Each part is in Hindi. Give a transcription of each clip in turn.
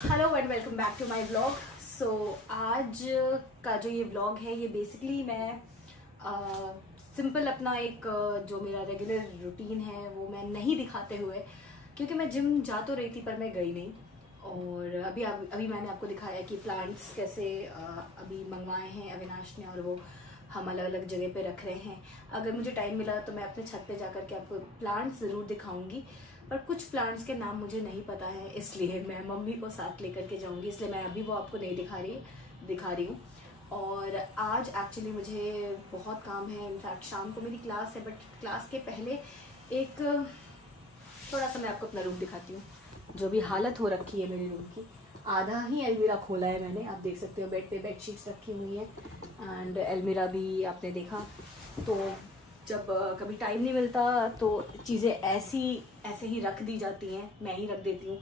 Hello and welcome back to my vlog. So आज का जो ये व्लॉग है ये बेसिकली मैं सिंपल अपना एक जो मेरा रेगुलर रूटीन है वो मैं नहीं दिखाते हुए, क्योंकि मैं जिम जा तो रही थी पर मैं गई नहीं। और अभी मैंने आपको दिखाया कि प्लांट्स कैसे अभी मंगवाए हैं अविनाश ने, और वो हम अलग अलग जगह पे रख रहे हैं। अगर मुझे टाइम मिला तो मैं अपने छत पे जाकर के आपको प्लांट्स जरूर दिखाऊंगी, पर कुछ प्लांट्स के नाम मुझे नहीं पता है, इसलिए मैं मम्मी को साथ लेकर के जाऊंगी, इसलिए मैं अभी वो आपको नहीं दिखा रही हूँ। और आज एक्चुअली मुझे बहुत काम है। इनफैक्ट शाम को मेरी क्लास है, बट क्लास के पहले एक थोड़ा सा मैं आपको अपना रूम दिखाती हूँ। जो भी हालत हो रखी है मेरे रूम की, आधा ही अलमीरा खोला है मैंने, आप देख सकते हो। बेड पे बेडशीट्स रखी हुई है एंड अलमीरा भी आपने देखा। तो जब कभी टाइम नहीं मिलता तो चीज़ें ऐसे ही रख दी जाती हैं, मैं ही रख देती हूँ।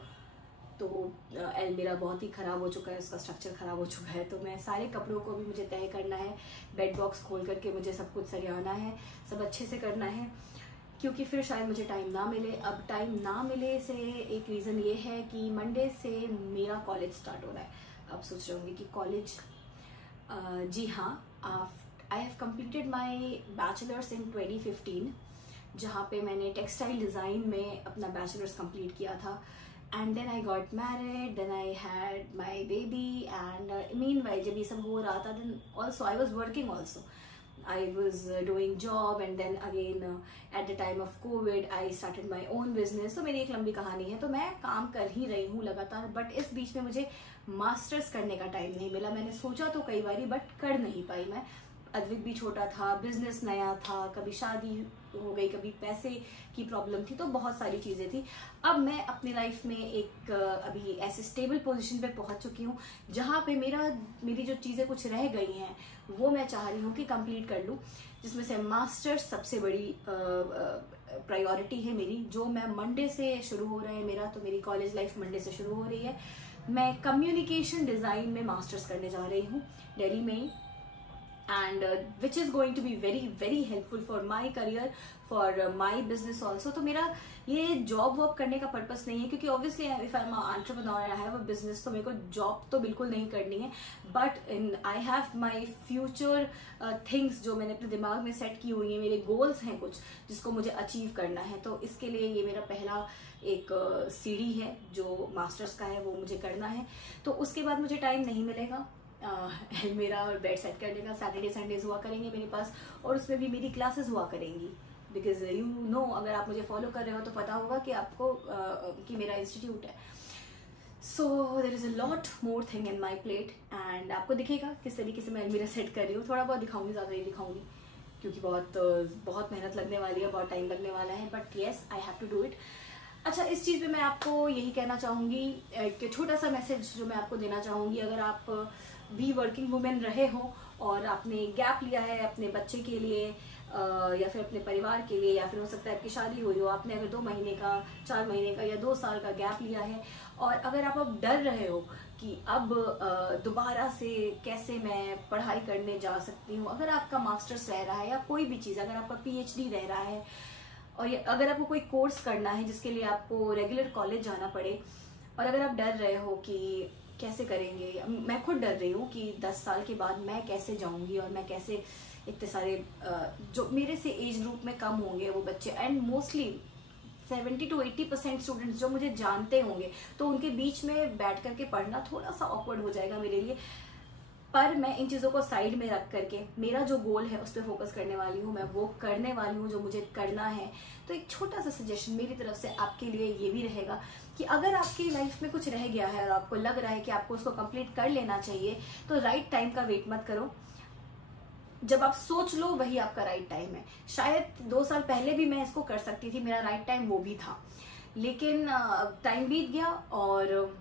तो अलमीरा बहुत ही ख़राब हो चुका है, उसका स्ट्रक्चर ख़राब हो चुका है। तो मैं सारे कपड़ों को भी मुझे तय करना है, बेड बॉक्स खोल करके मुझे सब कुछ सरियाना है, सब अच्छे से करना है, क्योंकि फिर शायद मुझे टाइम ना मिले। अब टाइम ना मिले से एक रीज़न ये है कि मंडे से मेरा कॉलेज स्टार्ट हो रहा है। अब सोच रहे होंगे कि कॉलेज, जी हाँ, I have completed my bachelors in 2015, जहाँ पे मैंने टेक्सटाइल डिज़ाइन में अपना बैचलर्स कंप्लीट किया था। And then I got married, then I had my baby, and meanwhile जब ये सब हो रहा था, then also I was working also, I was doing job, and then again at the time of COVID I started my own business। तो मेरी एक लंबी कहानी है, तो मैं काम कर ही रही हूँ लगातार। बट इस बीच में मुझे मास्टर्स करने का टाइम नहीं मिला। मैंने सोचा तो कई बारी, बट कर नहीं पाई मैं। अद्विक भी छोटा था, बिजनेस नया था, कभी शादी हो गई, कभी पैसे की प्रॉब्लम थी, तो बहुत सारी चीजें थी। अब मैं अपनी लाइफ में एक अभी ऐसे स्टेबल पोजीशन पे पहुंच चुकी हूँ जहां पे मेरी जो चीजें कुछ रह गई हैं वो मैं चाह रही हूँ कि कंप्लीट कर लूँ, जिसमें से मास्टर्स सबसे बड़ी प्रायोरिटी है मेरी। जो मैं मंडे से शुरू हो रहा है मेरा, तो मेरी कॉलेज लाइफ मंडे से शुरू हो रही है। मैं कम्युनिकेशन डिजाइन में मास्टर्स करने जा रही हूँ दिल्ली में ही, and which is going to be very very helpful for my career, for my business also। तो मेरा ये जॉब वॉब करने का पर्पस नहीं है, क्योंकि obviously if I am entrepreneur, I have a business, तो मेरे को जॉब तो बिल्कुल नहीं करनी है। But I have my future things जो मैंने अपने दिमाग में सेट की हुई है, मेरे गोल्स हैं कुछ जिसको मुझे अचीव करना है। तो इसके लिए ये मेरा पहला एक सीढ़ी है जो मास्टर्स का है, वो मुझे करना है। तो उसके बाद मुझे टाइम नहीं मिलेगा मेरा और बेड सेट करने का। सैटरडे संडेज हुआ करेंगे मेरे पास, और उसमें भी मेरी क्लासेस हुआ करेंगी, बिकॉज यू नो, अगर आप मुझे फॉलो कर रहे हो तो पता होगा कि आपको कि मेरा इंस्टीट्यूट है। So there is a lot more thing in my plate, and आपको दिखेगा किस तरीके से मैं अलमीरा सेट कर रही हूँ। थोड़ा बहुत दिखाऊंगी, ज्यादा नहीं दिखाऊंगी, क्योंकि बहुत मेहनत लगने वाली है, बहुत टाइम लगने वाला है, but yes I have to do it. अच्छा, इस चीज पे मैं आपको यही कहना चाहूंगी, एक छोटा सा मैसेज जो मैं आपको देना चाहूंगी। अगर आप भी वर्किंग वुमेन रहे हो और आपने गैप लिया है अपने बच्चे के लिए, या फिर अपने परिवार के लिए, या फिर हो सकता है आपकी शादी हुई हो, आपने अगर 2 महीने का, 4 महीने का या 2 साल का गैप लिया है, और अगर आप अब डर रहे हो कि अब दोबारा से कैसे मैं पढ़ाई करने जा सकती हूँ, अगर आपका मास्टर्स रह रहा है या कोई भी चीज, अगर आपका PhD रह रहा है, और अगर आपको कोई कोर्स करना है जिसके लिए आपको रेगुलर कॉलेज जाना पड़े, और अगर आप डर रहे हो कि कैसे करेंगे, मैं खुद डर रही हूँ कि 10 साल के बाद मैं कैसे जाऊंगी, और मैं कैसे इतने सारे जो मेरे से एज ग्रुप में कम होंगे वो बच्चे, एंड मोस्टली 70 to 80% स्टूडेंट्स जो मुझे जानते होंगे, तो उनके बीच में बैठ करके पढ़ना थोड़ा सा ऑकवर्ड हो जाएगा मेरे लिए। पर मैं इन चीजों को साइड में रख करके मेरा जो गोल है उस पर फोकस करने वाली हूँ, मैं वो करने वाली हूँ जो मुझे करना है। तो एक छोटा सा सजेशन मेरी तरफ से आपके लिए ये भी रहेगा कि अगर आपकी लाइफ में कुछ रह गया है और आपको लग रहा है कि आपको उसको कंप्लीट कर लेना चाहिए, तो राइट टाइम का वेट मत करो। जब आप सोच लो वही आपका राइट टाइम है। शायद 2 साल पहले भी मैं इसको कर सकती थी, मेरा राइट टाइम वो भी था, लेकिन टाइम बीत गया, और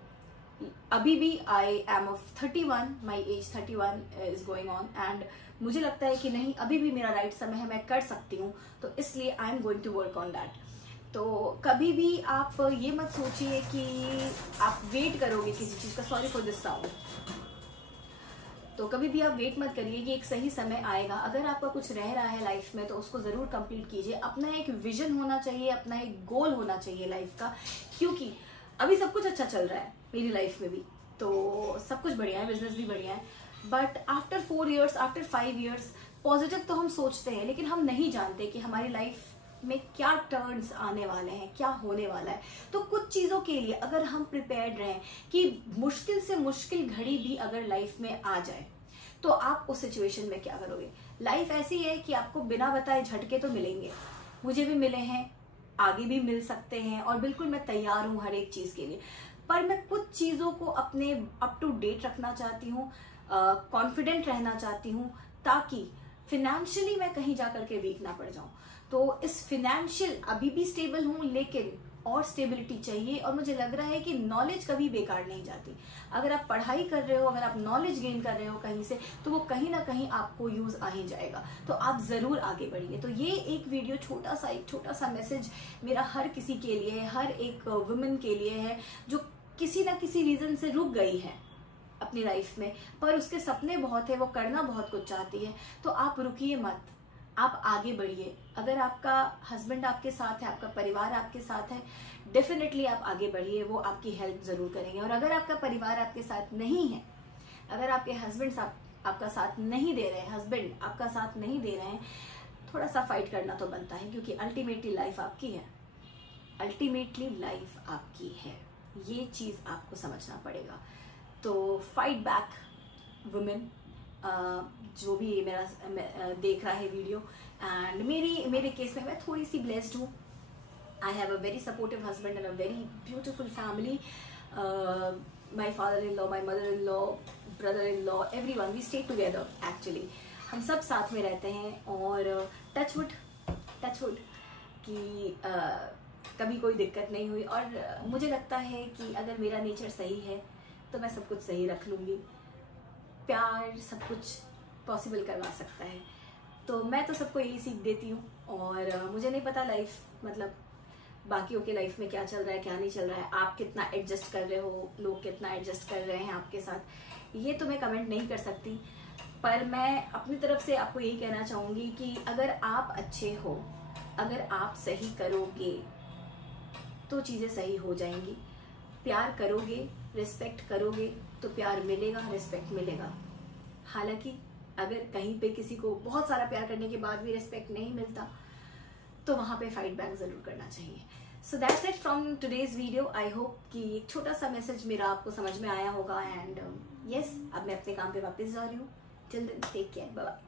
अभी भी I am of 31, my age 31 is going on, and मुझे लगता है कि नहीं, अभी भी मेरा राइट समय है, मैं कर सकती हूँ, तो इसलिए I am going to work on that. तो कभी भी आप ये मत सोचिए कि आप वेट करोगे किसी चीज का, सॉरी फॉर दिस साउंड, तो कभी भी आप वेट मत करिए कि एक सही समय आएगा। अगर आपका कुछ रह रहा है लाइफ में तो उसको जरूर कंप्लीट कीजिए। अपना एक विजन होना चाहिए, अपना एक गोल होना चाहिए लाइफ का, क्योंकि अभी सब कुछ अच्छा चल रहा है मेरी लाइफ में भी, तो सब कुछ बढ़िया है, बिजनेस भी बढ़िया है, but after 4 years, after 5 years positive तो हम सोचते हैं, लेकिन हम नहीं जानते कि हमारी लाइफ में क्या टर्न्स आने वाले हैं, क्या होने वाला है। तो कुछ चीजों के लिए अगर हम प्रिपेयर्ड रहें कि मुश्किल से मुश्किल घड़ी भी अगर लाइफ में आ जाए तो आप उस सिचुएशन में क्या करोगे। लाइफ ऐसी है कि आपको बिना बताए झटके तो मिलेंगे, मुझे भी मिले हैं, आगे भी मिल सकते हैं, और बिल्कुल मैं तैयार हूं हर एक चीज के लिए। पर मैं कुछ चीजों को अपने अप टू डेट रखना चाहती हूँ, कॉन्फिडेंट रहना चाहती हूँ, ताकि फिनेंशियली मैं कहीं जाकर के वीक ना पड़ जाऊं। तो इस फिनेंशियल अभी भी स्टेबल हूं, लेकिन और स्टेबिलिटी चाहिए। और मुझे लग रहा है कि नॉलेज कभी बेकार नहीं जाती। अगर आप पढ़ाई कर रहे हो, अगर आप नॉलेज गेन कर रहे हो कहीं से, तो वो कहीं ना कहीं आपको यूज आ ही जाएगा। तो आप जरूर आगे बढ़िए। तो ये एक वीडियो एक छोटा सा मैसेज मेरा हर किसी के लिए, हर एक वुमेन के लिए है जो किसी ना किसी रीजन से रुक गई है अपनी लाइफ में, पर उसके सपने बहुत है, वो करना बहुत कुछ चाहती है। तो आप रुकिए मत, आप आगे बढ़िए। अगर आपका हस्बैंड आपके साथ है, आपका परिवार आपके साथ है, डेफिनेटली आप आगे बढ़िए, वो आपकी हेल्प जरूर करेंगे। और अगर आपका परिवार आपके साथ नहीं है, अगर आपके हस्बैंड आपका साथ नहीं दे रहे हैं, हस्बैंड आपका साथ नहीं दे रहे हैं, थोड़ा सा फाइट करना तो बनता है, क्योंकि अल्टीमेटली लाइफ आपकी है, अल्टीमेटली लाइफ आपकी है। ये चीज आपको समझना पड़ेगा। तो फाइट बैक वुमेन, जो भी मेरा देख रहा है वीडियो। एंड मेरे केस में मैं थोड़ी सी ब्लेस्ड हूँ। I have a very supportive husband and a very beautiful family. My father in law, my mother in law, brother in law, everyone, we stay together actually. हम सब साथ में रहते हैं। और टचवुड कि कभी कोई दिक्कत नहीं हुई। और मुझे लगता है कि अगर मेरा नेचर सही है तो मैं सब कुछ सही रख लूँगी। प्यार सब कुछ पॉसिबल करवा सकता है। तो मैं तो सबको यही सीख देती हूँ। और मुझे नहीं पता लाइफ, मतलब बाकियों के लाइफ में क्या चल रहा है, क्या नहीं चल रहा है, आप कितना एडजस्ट कर रहे हो, लोग कितना एडजस्ट कर रहे हैं आपके साथ, ये तो मैं कमेंट नहीं कर सकती। पर मैं अपनी तरफ से आपको यही कहना चाहूँगी कि अगर आप अच्छे हो, अगर आप सही करोगे तो चीज़ें सही हो जाएंगी। प्यार करोगे, रिस्पेक्ट करोगे तो प्यार मिलेगा, रिस्पेक्ट मिलेगा। हालांकि अगर कहीं पे किसी को बहुत सारा प्यार करने के बाद भी रिस्पेक्ट नहीं मिलता तो वहां पे फाइट बैक जरूर करना चाहिए। So that's it from today's video. I hope कि एक छोटा सा मैसेज मेरा आपको समझ में आया होगा। एंड यस, अब मैं अपने काम पे वापस जा रही हूँ। Till then take care, bye bye.